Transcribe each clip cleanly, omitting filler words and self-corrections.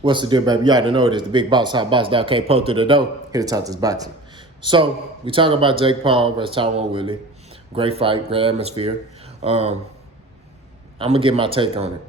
What's the deal, baby? You already know it is the big boss. How boss dog can't pull through the door. Here to talk this boxing. So we talk about Jake Paul versus Tyrone Woodley. Great fight, great atmosphere. I'm gonna get my take on it.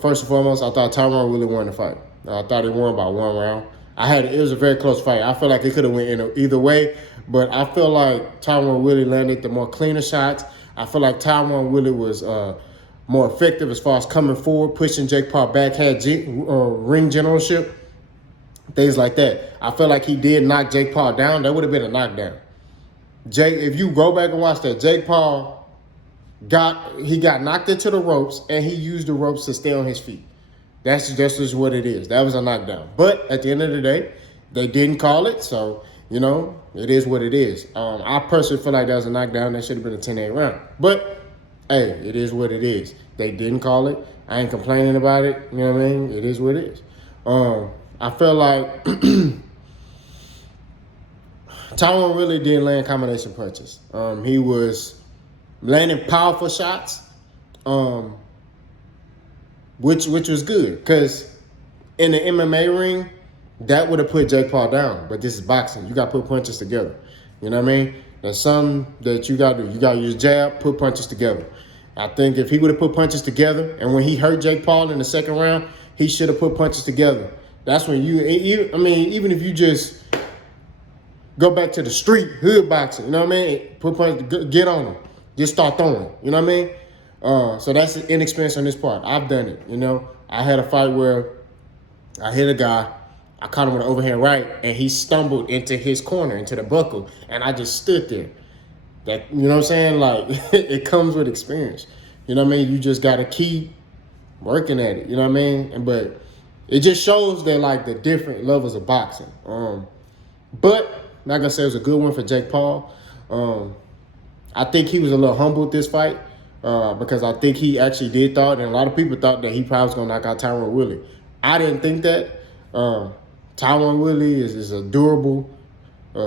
First and foremost, I thought Tyrone Woodley won the fight. I thought he won by one round. It was a very close fight. I feel like it could have went either way, but I feel like Tyrone Woodley landed the more cleaner shots. I feel like Tyrone Woodley was more effective as far as coming forward, pushing Jake Paul back, had ring generalship, things like that. I feel like he did knock Jake Paul down. That would have been a knockdown. If you go back and watch that, Jake Paul got knocked into the ropes, and he used the ropes to stay on his feet. That's just what it is. That was a knockdown. But at the end of the day, they didn't call it, so, it is what it is. I personally feel like that was a knockdown. That should have been a 10-8 round. But, hey, it is what it is. They didn't call it. I ain't complaining about it. You know what I mean? It is what it is. I feel like Tyrone really didn't land combination punches. He was landing powerful shots, which was good, because in the MMA ring, that would have put Jake Paul down. But this is boxing. You got to put punches together. You know what I mean? There's something that you got to do. You got to use jab, put punches together. I think if he would have put punches together, and when he hurt Jake Paul in the second round, he should have put punches together. That's when even if you just go back to the street, hood boxing, you know what I mean? Put punches, get on him. Just start throwing, you know what I mean? So that's inexperience on this part. I've done it, I had a fight where I hit a guy, I caught him with an overhand right, and he stumbled into his corner, into the buckle, and I just stood there. That, you know what I'm saying? Like, it comes with experience. You know what I mean? You just got to keep working at it, you know what I mean? But it just shows that, like, the different levels of boxing. But, like I said, it was a good one for Jake Paul. I think he was a little humbled this fight because I think he actually did thought, and a lot of people thought that he probably was going to knock out Tyrone Woodley. I didn't think that. Tyrone Woodley is a durable,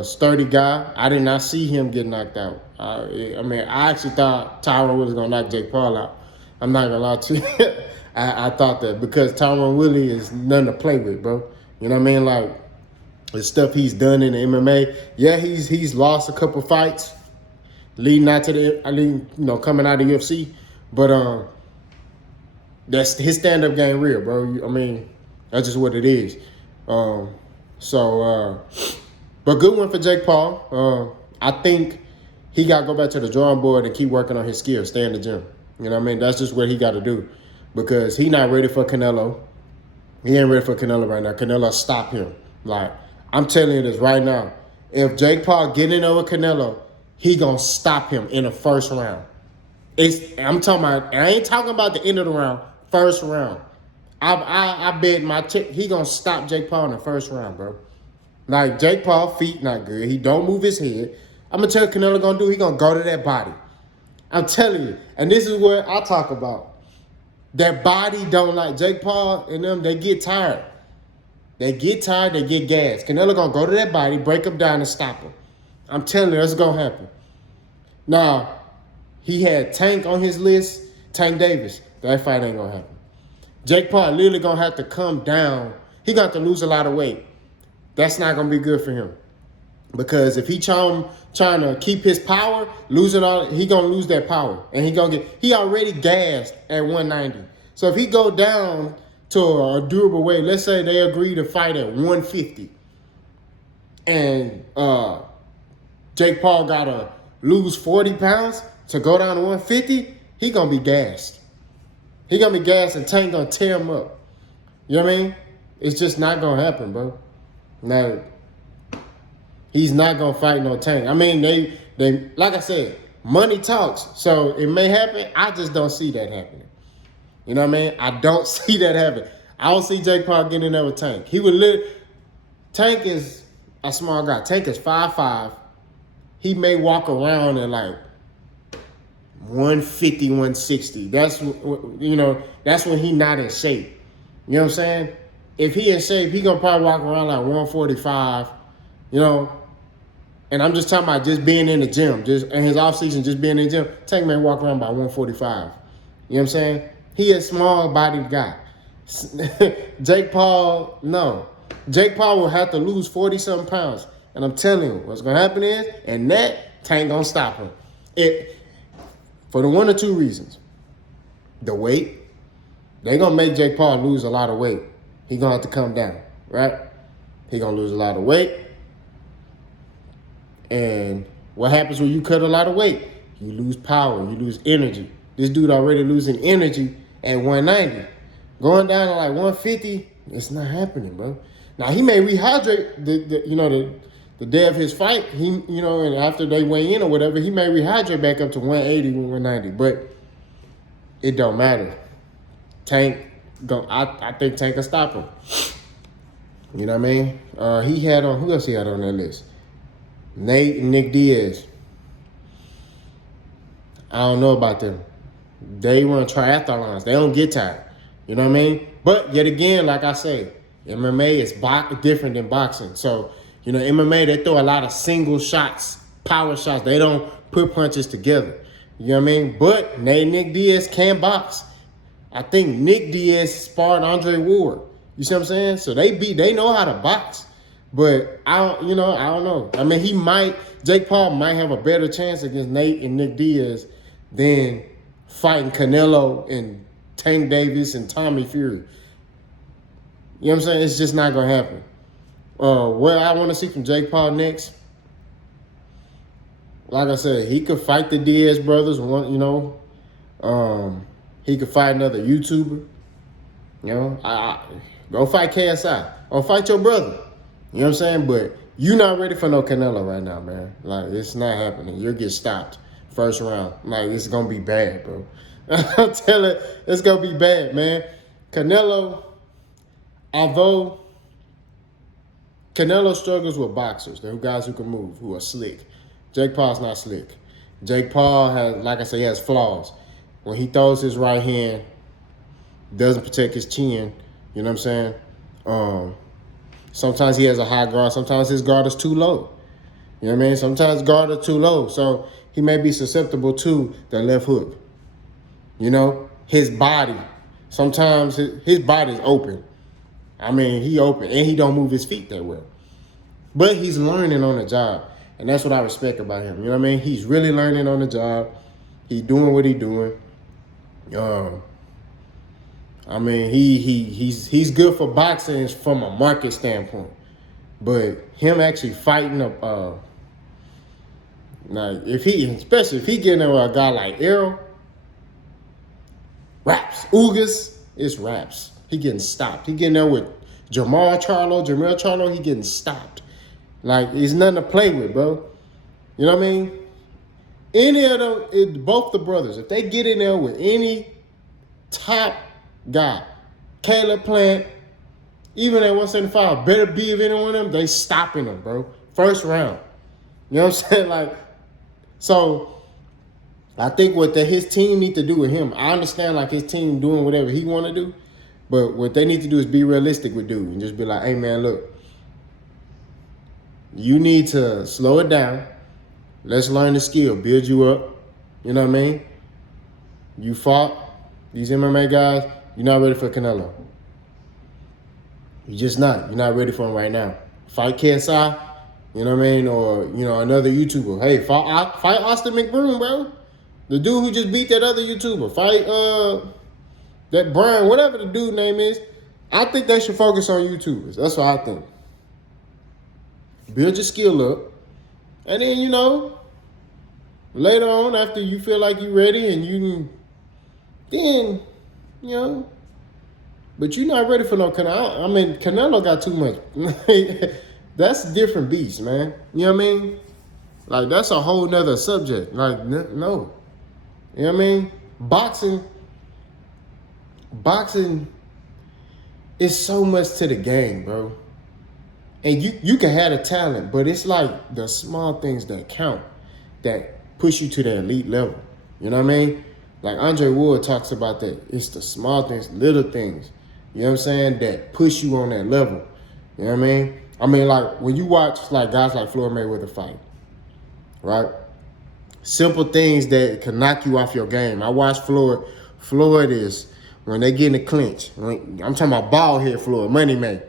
sturdy guy. I did not see him get knocked out. I actually thought Tyrone Woodley was going to knock Jake Paul out. I'm not going to lie to you. I thought that because Tyrone Woodley is nothing to play with, bro. You know what I mean? Like, the stuff he's done in the MMA. Yeah, he's lost a couple fights leading out to coming out of the UFC. But that's his stand-up game real, bro. That's just what it is. But good one for Jake Paul. I think he got to go back to the drawing board and keep working on his skills, stay in the gym. You know what I mean? That's just what he got to do, because he not ready for Canelo. He ain't ready for Canelo right now. Canelo stop him. Like, I'm telling you this right now. If Jake Paul get in over Canelo, he gonna stop him in the first round. I ain't talking about the end of the round, first round. I bet my tip, he gonna stop Jake Paul in the first round, bro. Like, Jake Paul feet not good. He don't move his head. I'm gonna tell you what Canelo gonna do. He gonna go to that body. I'm telling you. And this is what I talk about. That body don't like Jake Paul and them. They get tired. They get tired. They get gassed. Canelo gonna go to that body, break him down, and stop him. I'm telling you, that's gonna happen. Now, he had Tank on his list. Tank Davis. That fight ain't gonna happen. Jake Paul literally gonna have to come down. He got to lose a lot of weight. That's not gonna be good for him, because if he trying to keep his power, he gonna lose that power, and he already gassed at 190. So if he go down to a durable weight, let's say they agree to fight at 150, and Jake Paul gotta lose 40 pounds to go down to 150, he gonna be gassed. He gonna be gassed, and Tank gonna tear him up. You know what I mean? It's just not gonna happen, bro. Now, he's not gonna fight no Tank. They like I said, money talks. So it may happen. I just don't see that happening. You know what I mean? I don't see that happening. I don't see Jake Paul getting in there with Tank. Tank is a small guy. Tank is 5'5". He may walk around at like 150, 160. That's when he not in shape. You know what I'm saying? If he in shape, he gonna probably walk around like 145, And I'm just talking about just being in the gym, just in his off season, just being in the gym. Tank may walk around by 145. You know what I'm saying? He a small bodied guy. Jake Paul, no. Jake Paul will have to lose 40-something pounds. And I'm telling you, what's going to happen is, and that Tank going to stop him. For the one or two reasons. The weight. They're going to make Jake Paul lose a lot of weight. He's going to have to come down, right? He's going to lose a lot of weight. And what happens when you cut a lot of weight? You lose power. You lose energy. This dude already losing energy at 190. Going down to like 150, it's not happening, bro. Now, he may rehydrate the day of his fight. And after they weigh in or whatever, he may rehydrate back up to 180, 190. But it don't matter. I think Tank can stop him. You know what I mean? Who else he had on that list? Nate and Nick Diaz. I don't know about them. They run triathlons. They don't get tired. You know what I mean? But yet again, like I say, MMA is different than boxing. So, MMA, they throw a lot of single shots, power shots. They don't put punches together. You know what I mean? But Nick Diaz can box. I think Nick Diaz sparred Andre Ward. You see what I'm saying? So they know how to box. But I don't know. I mean, Jake Paul might have a better chance against Nate and Nick Diaz than fighting Canelo and Tank Davis and Tommy Fury. You know what I'm saying? It's just not going to happen. What I want to see from Jake Paul next, like I said, he could fight the Diaz brothers. He could fight another YouTuber. Go fight KSI. Or fight your brother. You know what I'm saying? But you're not ready for no Canelo right now, man. Like, it's not happening. You'll get stopped first round. Like, it's going to be bad, bro. I'm telling you, it's going to be bad, man. Canelo, although Canelo struggles with boxers, they're guys who can move, who are slick. Jake Paul's not slick. Jake Paul has, like I say, he has flaws. When he throws his right hand, doesn't protect his chin. You know what I'm saying? Sometimes he has a high guard. Sometimes his guard is too low. You know what I mean? Sometimes guard is too low. So he may be susceptible to the left hook. His body. Sometimes his body is open. I mean, he open. And he don't move his feet that well. But he's learning on the job. And that's what I respect about him. You know what I mean? He's really learning on the job. He's doing what he's doing. I mean, he's good for boxing from a market standpoint, but him actually fighting especially if he getting there with a guy like Errol, Ugas, it's raps. He getting stopped. He getting there with Jamel Charlo, he getting stopped. Like, it's nothing to play with, bro. You know what I mean? Any of them, both the brothers, if they get in there with any top guy, Caleb Plant, even at 175, better be if any one of them, they stopping them, bro. First round. You know what I'm saying? Like, so I think what his team need to do with him, I understand like his team doing whatever he want to do, but what they need to do is be realistic with dude and just be like, hey man, look, you need to slow it down. Let's learn the skill, build you up. You know what I mean? You fought these MMA guys. You're not ready for Canelo. You're just not. You're not ready for him right now. Fight KSI, you know what I mean? Or, another YouTuber. Hey, fight Austin McBroom, bro. The dude who just beat that other YouTuber. Fight that Brian, whatever the dude name is. I think they should focus on YouTubers. That's what I think. Build your skill up. And then, later on, after you feel like you're ready and then, but you're not ready for no Canelo. I mean, Canelo got too much. That's a different beast, man. You know what I mean? Like, that's a whole nother subject. Like, no. You know what I mean? Boxing is so much to the game, bro. And you can have the talent, but it's like the small things that count, that push you to the elite level. You know what I mean? Like Andre Ward talks about that. It's the small things, little things, you know what I'm saying, that push you on that level. You know what I mean? I mean, like, when you watch like guys like Floyd Mayweather fight, right? Simple things that can knock you off your game. I watched Floyd is when they get in the clinch, I'm talking about ball head Floyd, Money Man,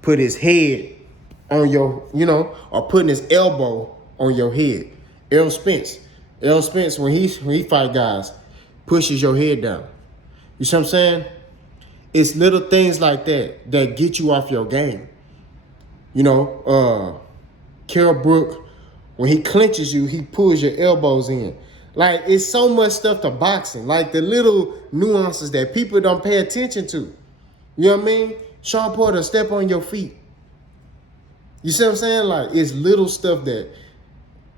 put his head on your, or putting his elbow on your head. Errol Spence, when he fight guys, pushes your head down. You see what I'm saying? It's little things like that that get you off your game. Carol Brook, when he clinches you, he pulls your elbows in. Like, it's so much stuff to boxing. Like, the little nuances that people don't pay attention to. You know what I mean? Sean Porter, step on your feet. You see what I'm saying? Like, it's little stuff that,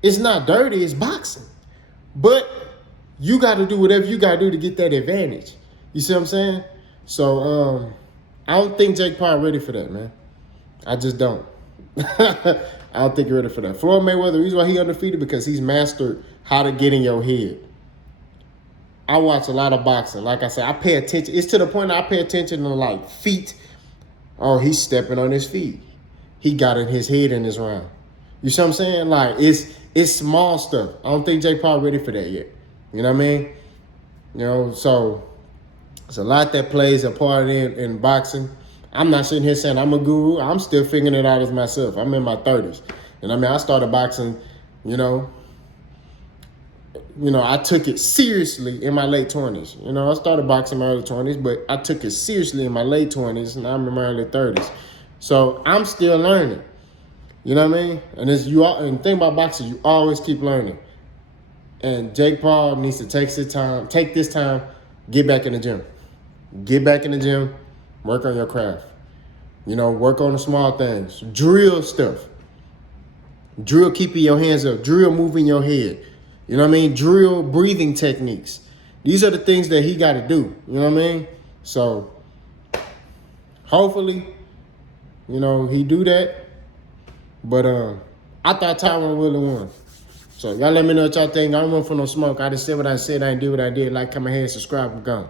it's not dirty, it's boxing. But you got to do whatever you got to do to get that advantage. You see what I'm saying? So, I don't think Jake Paul ready for that, man. I just don't. I don't think you're ready for that. Floyd Mayweather, the reason why he undefeated, because he's mastered how to get in your head. I watch a lot of boxing. Like I said, I pay attention. It's to the point I pay attention to, like, feet. Oh, he's stepping on his feet. He got in his head in this round. You see what I'm saying? Like, it's small stuff. I don't think Jake Paul ready for that yet. You know what I mean? So it's a lot that plays a part in boxing. I'm not sitting here saying I'm a guru. I'm still figuring it out as myself. I'm in my 30s. And I started boxing, I took it seriously in my late 20s. I started boxing in my early 20s, but I took it seriously in my late 20s, and I'm in my early 30s. So I'm still learning. You know what I mean? And and the thing about boxing, you always keep learning. And Jake Paul needs to take this time, get back in the gym. Get back in the gym, work on your craft. Work on the small things. Drill stuff. Drill keeping your hands up. Drill moving your head. You know what I mean? Drill breathing techniques. These are the things that he got to do. You know what I mean? So, hopefully, he do that. But I thought Tyrone Woodley won. So, y'all let me know what y'all think. I don't want for no smoke. I just said what I said. I didn't do what I did. Like, comment, subscribe, I'm gone.